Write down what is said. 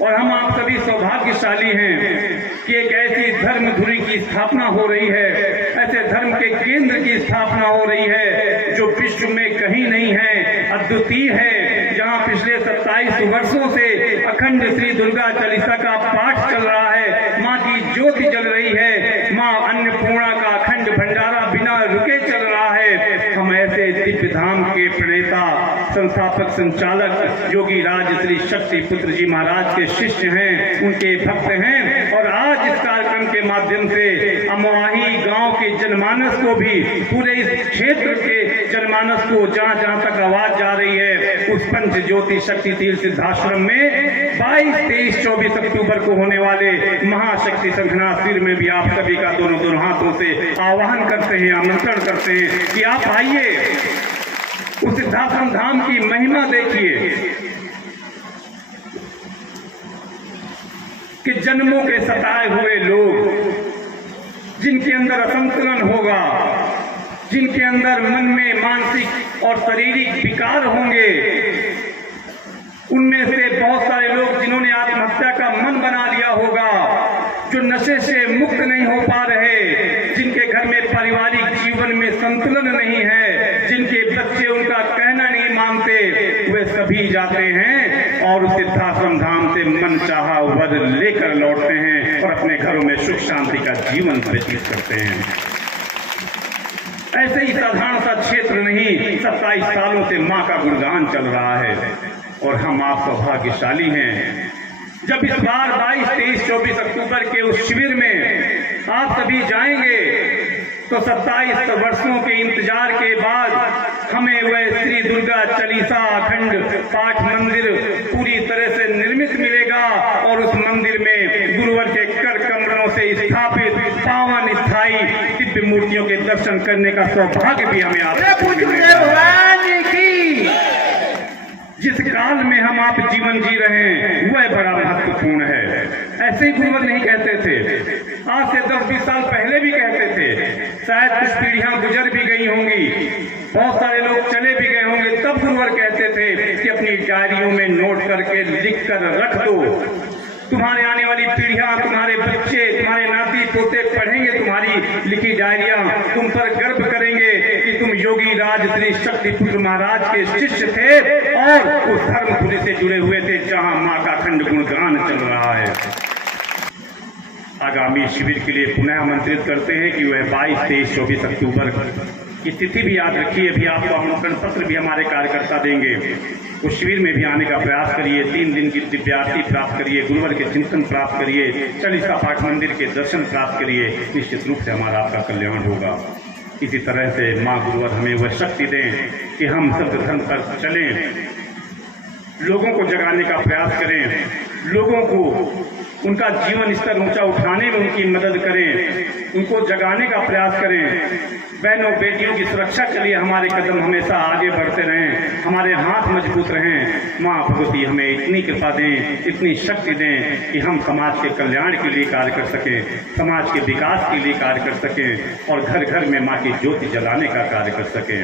और हम आप सभी सौभाग्यशाली हैं कि एक ऐसी धर्म धुरी की स्थापना हो रही है, ऐसे धर्म के केंद्र की स्थापना हो रही है जो विश्व में कहीं नहीं है, अद्वितीय है, जहां पिछले 27 वर्षों से अखंड श्री दुर्गा चालीसा का पाठ चल रहा है, मां की ज्योति जल रही है, मां अन्नपूर्णा का अखंड भंडारा बिना रुके चल रहा है। हम ऐसे दिव्य धाम के प्रणेता, संस्थापक, संचालक योगी राज श्री शक्ति पुत्र जी महाराज के शिष्य हैं, उनके भक्त हैं। और आज इस कार्यक्रम के माध्यम से अमवाही गांव के जनमानस को भी, पूरे इस क्षेत्र के जनमानस को जहां जहां तक आवाज जा रही है, उस पंच ज्योति शक्ति तीर्थ सिद्धाश्रम में 22, 23, 24 अक्टूबर को होने वाले महाशक्ति संघना शिविर में भी आप सभी का दोनों हाथों से आह्वान करते हैं, आमंत्रण करते हैं कि आप आइए, उस सिद्धाश्रम धाम की महिमा देखिए कि जन्मों के सताए हुए लोग, जिनके अंदर असंतुलन होगा, जिनके अंदर मन में मानसिक और शारीरिक विकार होंगे, उनमें से बहुत सारे लोग जिन्होंने आत्महत्या का मन बना लिया होगा, जो नशे से मुक्त नहीं हो पा रहे, जिनके घर में पारिवारिक जीवन में संतुलन नहीं है, जिनके बच्चे उनका कहना नहीं मानते, वे सभी जाते हैं और उस सिद्धाश्रम धाम से मन चाहा वर लेकर लौटते हैं और अपने घरों में सुख शांति का जीवन व्यतीत करते हैं। ऐसे ही साधारण सा क्षेत्र नहीं, 27 सालों से मां का गुणगान चल रहा है और हम आप सौभाग्यशाली हैं। जब इस बार 22, 23, 24 अक्टूबर के उस शिविर में आप सभी जाएंगे तो 27 वर्षों के इंतजार के बाद हमें वह श्री दुर्गा चालीसा अखंड पाठ मंदिर पूरी तरह से निर्मित मिलेगा और उस मंदिर में गुरुवर के कर कमलों से स्थापित पावन स्थायी दिव्य मूर्तियों के दर्शन करने का सौभाग्य भी हमें जिस काल में हम आप जीवन जी रहे हैं वह बड़ा महत्वपूर्ण है। ऐसे ही गुरुवर नहीं कहते थे, आज से 10-20 साल पहले भी कहते थे, शायद कुछ पीढ़ियां गुजर भी गई होंगी, बहुत सारे लोग चले भी गए होंगे, तब गुरुवर कहते थे कि अपनी डायरियों में नोट करके लिख कर रख दो, तुम्हारे आने वाली पीढ़ियां, तुम्हारे बच्चे, तुम्हारे नाती पोते पढ़ेंगे तुम्हारी लिखी डायरियां, तुम पर गर्व करेंगे कि तुम योगी राज श्री शक्ति पुत्र महाराज के शिष्य थे और उस धर्म धुरी से जुड़े हुए थे जहां मां का अखंड गुणगान चल रहा है। आगामी शिविर के लिए पुनः आमंत्रित करते हैं कि वह 22, 23, 24 अक्टूबर की तिथि भी याद रखिए। अभी आपको आमंत्रण पत्र भी हमारे कार्यकर्ता देंगे। उस शिविर में भी आने का प्रयास करिए, 3 दिन की दिव्य आरती प्राप्त करिए, गुरुवर के चिंतन प्राप्त करिए, चालीसा पाठ मंदिर के दर्शन प्राप्त करिए। निश्चित रूप से हमारा आपका कल्याण होगा। इसी तरह से माँ गुरुवर हमें वह शक्ति दें कि हम सत्य धर्म पर चलें, लोगों को जगाने का प्रयास करें, लोगों को उनका जीवन स्तर ऊंचा उठाने में उनकी मदद करें, उनको जगाने का प्रयास करें। बहनों बेटियों की सुरक्षा के लिए हमारे कदम हमेशा आगे बढ़ते रहें, हमारे हाथ मजबूत रहें। माँ भगवती हमें इतनी कृपा दें, इतनी शक्ति दें कि हम समाज के कल्याण के लिए कार्य कर सकें, समाज के विकास के लिए कार्य कर सकें और घर घर में माँ की ज्योति जलाने का कार्य कर सकें।